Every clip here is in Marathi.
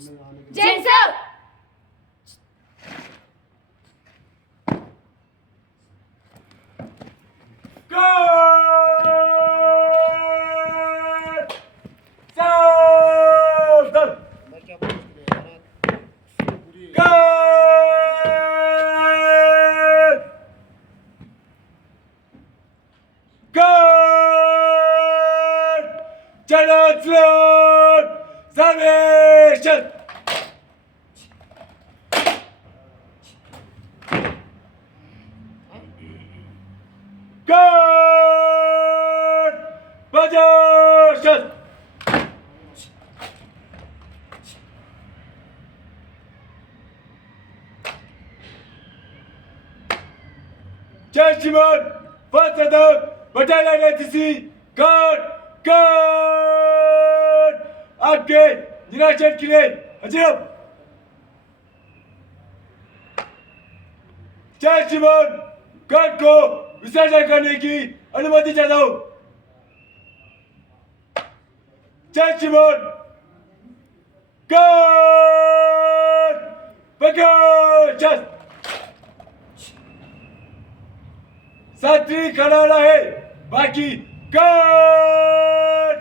Gents Salvation! God! Patriotism! Gentlemen, first of all, battalion NCC, God! आपके निराशत के लिए हजरत जय शिवन गढ़ को विसर्जन करने की अनुमति चाहता हूं। जय शिवन गढ़ प्रकाशन साथी खड़ा रहे बाकी गढ़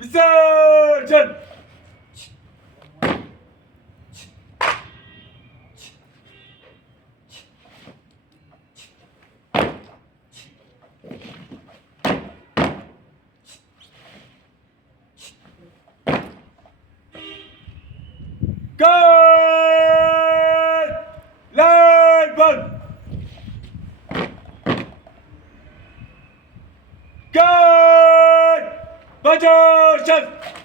विसर्जन God! Line one! God! Patriotism!